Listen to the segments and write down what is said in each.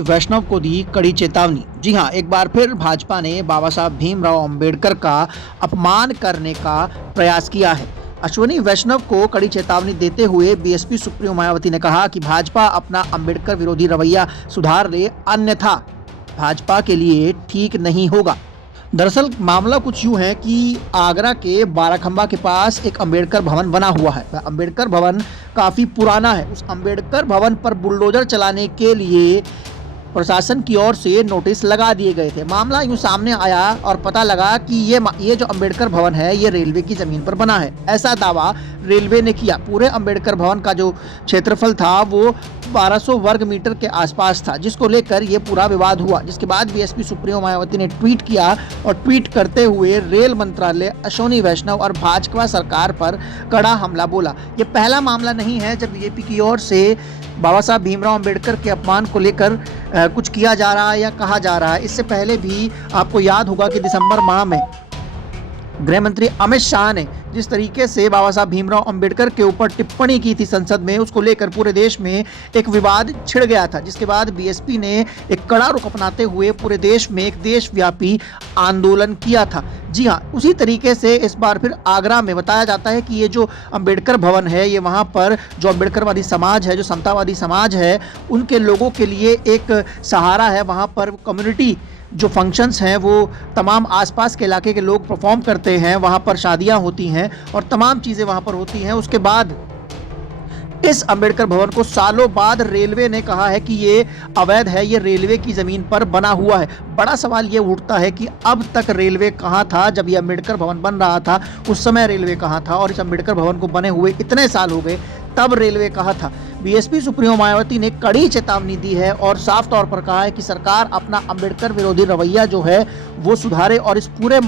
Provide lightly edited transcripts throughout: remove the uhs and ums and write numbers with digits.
वैष्णव को दी कड़ी चेतावनी। जी हां, एक बार फिर भाजपा ने बाबा साहब भीमराव अंबेडकर का अपमान करने का प्रयास किया है। अश्विनी वैष्णव को कड़ी चेतावनी देते हुए बीएसपी सुप्रीमो मायावती ने कहा कि भाजपा अपना अंबेडकर विरोधी रवैया सुधार ले, अन्यथा भाजपा के लिए ठीक नहीं होगा। दरअसल मामला कुछ यूं है कि आगरा के बाराखंबा के पास एक अंबेडकर भवन बना हुआ है। अंबेडकर भवन काफी पुराना है। उस अंबेडकर भवन पर बुलडोजर चलाने के लिए प्रशासन की ओर से नोटिस लगा दिए गए थे। मामला यूं सामने आया और पता लगा कि ये जो अंबेडकर भवन है ये रेलवे की जमीन पर बना है, ऐसा दावा रेलवे ने किया। पूरे अंबेडकर भवन का जो क्षेत्रफल था वो 1200 वर्ग मीटर के आसपास था, जिसको लेकर ये पूरा विवाद हुआ। जिसके बाद बीएसपी सुप्रीमो मायावती ने ट्वीट किया और ट्वीट करते हुए रेल मंत्रालय, अश्विनी वैष्णव और भाजपा सरकार पर कड़ा हमला बोला। ये पहला मामला नहीं है जब बीजेपी की ओर से बाबा साहब भीमराव अंबेडकर के अपमान को लेकर कुछ किया जा रहा है या कहा जा रहा है। इससे पहले भी आपको याद होगा कि दिसंबर माह में गृह मंत्री अमित शाह ने जिस तरीके से बाबा साहब भीमराव अंबेडकर के ऊपर टिप्पणी की थी संसद में, उसको लेकर पूरे देश में एक विवाद छिड़ गया था। जिसके बाद बीएसपी ने एक कड़ा रुख अपनाते हुए पूरे देश में एक देशव्यापी आंदोलन किया था। जी हाँ, उसी तरीके से इस बार फिर आगरा में बताया जाता है कि ये जो अंबेडकर भवन है ये वहाँ पर जो अंबेडकरवादी समाज है, जो समतावादी समाज है, उनके लोगों के लिए एक सहारा है। वहाँ पर कम्युनिटी जो फंक्शंस हैं वो तमाम आसपास के इलाके के लोग परफॉर्म करते हैं, वहाँ पर शादियाँ होती हैं और तमाम चीज़ें वहाँ पर होती हैं। उसके बाद इस अंबेडकर भवन को सालों बाद रेलवे ने कहा है कि ये अवैध है, ये रेलवे की ज़मीन पर बना हुआ है। बड़ा सवाल ये उठता है कि अब तक रेलवे कहाँ था जब ये अंबेडकर भवन बन रहा था, उस समय रेलवे कहाँ था, और इस अंबेडकर भवन को बने हुए इतने साल हो गए तब रेलवे कहाँ था। बीएसपी सुप्रीमो मायावती ने कड़ी चेतावनी दी है और साफ तौर पर कहा है कि सरकार अपना अंबेडकर विरोधी रवैया जो है वो सुधारे और इस पूरे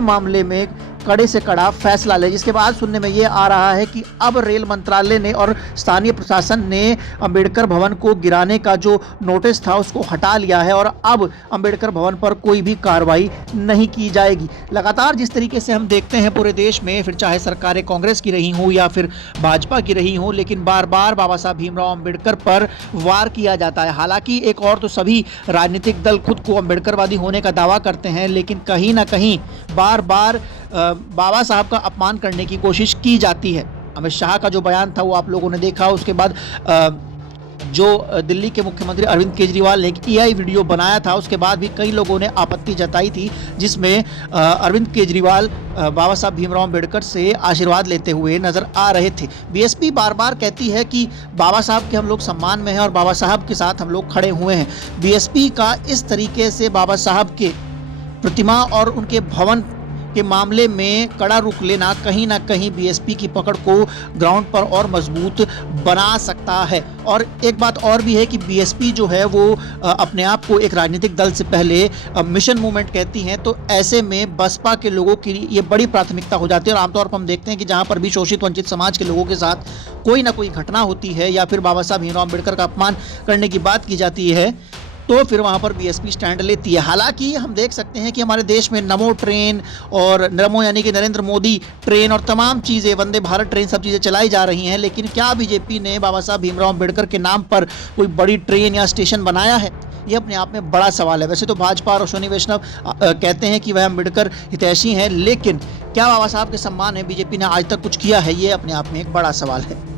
मामले में कड़े से कड़ा फैसला ले। जिसके बाद सुनने में ये आ रहा है कि अब रेल मंत्रालय ने और स्थानीय प्रशासन ने अंबेडकर भवन को गिराने का जो नोटिस था उसको हटा लिया है और अब अंबेडकर भवन पर कोई भी कार्रवाई नहीं की जाएगी। लगातार जिस तरीके से हम देखते हैं पूरे देश में, फिर चाहे सरकारें कांग्रेस की रही हों या फिर भाजपा की रही हों, लेकिन बार बार बाबा साहब भीमराव अंबेडकर पर वार किया जाता है। हालांकि एक और तो सभी राजनीतिक दल खुद को अंबेडकरवादी होने का दावा करते हैं, लेकिन कहीं ना कहीं बार बार बाबा साहब का अपमान करने की कोशिश की जाती है। अमित शाह का जो बयान था वो आप लोगों ने देखा। उसके बाद जो दिल्ली के मुख्यमंत्री अरविंद केजरीवाल ने एक एआई वीडियो बनाया था, उसके बाद भी कई लोगों ने आपत्ति जताई थी, जिसमें अरविंद केजरीवाल बाबा साहब भीमराव अंबेडकर से आशीर्वाद लेते हुए नजर आ रहे थे। बीएसपी बार बार कहती है कि बाबा साहब के हम लोग सम्मान में हैं और बाबा साहब के साथ हम लोग खड़े हुए हैं। बीएसपी का इस तरीके से बाबा साहब के प्रतिमा और उनके भवन के मामले में कड़ा रुख लेना कहीं ना कहीं बीएसपी की पकड़ को ग्राउंड पर और मजबूत बना सकता है। और एक बात और भी है कि बीएसपी जो है वो अपने आप को एक राजनीतिक दल से पहले मिशन मूवमेंट कहती हैं, तो ऐसे में बसपा के लोगों की ये बड़ी प्राथमिकता हो जाती है। और आमतौर पर हम देखते हैं कि जहां पर भी शोषित वंचित समाज के लोगों के साथ कोई ना कोई घटना होती है या फिर बाबा साहब भीमराव अम्बेडकर का अपमान करने की बात की जाती है, तो फिर वहाँ पर बीएसपी स्टैंड लेती है। हालांकि हम देख सकते हैं कि हमारे देश में नमो ट्रेन और नमो यानी कि नरेंद्र मोदी ट्रेन और तमाम चीज़ें, वंदे भारत ट्रेन, सब चीज़ें चलाई जा रही हैं, लेकिन क्या बीजेपी ने बाबा साहब भीमराव अम्बेडकर के नाम पर कोई बड़ी ट्रेन या स्टेशन बनाया है? ये अपने आप में बड़ा सवाल है। वैसे तो भाजपा और अश्विनी वैष्णव कहते हैं कि वह अम्बेडकर हितैषी हैं, लेकिन क्या बाबा साहब के सम्मान में बीजेपी ने आज तक कुछ किया है? ये अपने आप में एक बड़ा सवाल है।